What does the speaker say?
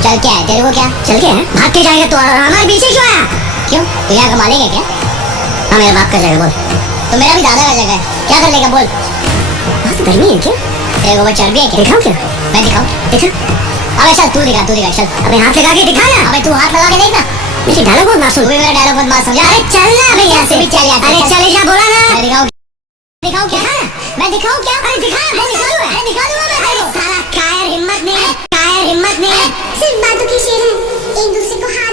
चल क्या है तेरे को, क्या चल के है? भाग के जाएगा तो हमारे पीछे क्यों आया? क्यों, तू यहाँ कमा लेगा क्या? हाँ मेरा बाप कर जाएगा, बोल। तो मेरा भी दादा कर जाएगा, क्या कर लेगा बोल? बहुत गर्मी है क्या? तेरे को वो चर्बी है क्या? दिखाऊं क्या? मैं दिखाऊं? दिखा। अबे चल तू दिखा चल। अबे हाथ लगा के दिखा ना। अबे तू हाथ लगा के देख ना। मेरी डायलॉग बहुत मासूम। तू भी मेरा डायलॉग बहुत मासूम। अरे चल ना अबे यहाँ से भी चल यार। अरे चल क्या बोला ना? मैं दिखाऊं क्या? मैं दिखाऊं क्या? अरे दिखा, मैं दिखा दूंगा। अरे दिखा दूंगा मैं। अरे साला कायर हिम्मत नहीं है, कायर हिम्मत नहीं है। सिर्फ बातों की शेर है, एक दूसरे को हाथ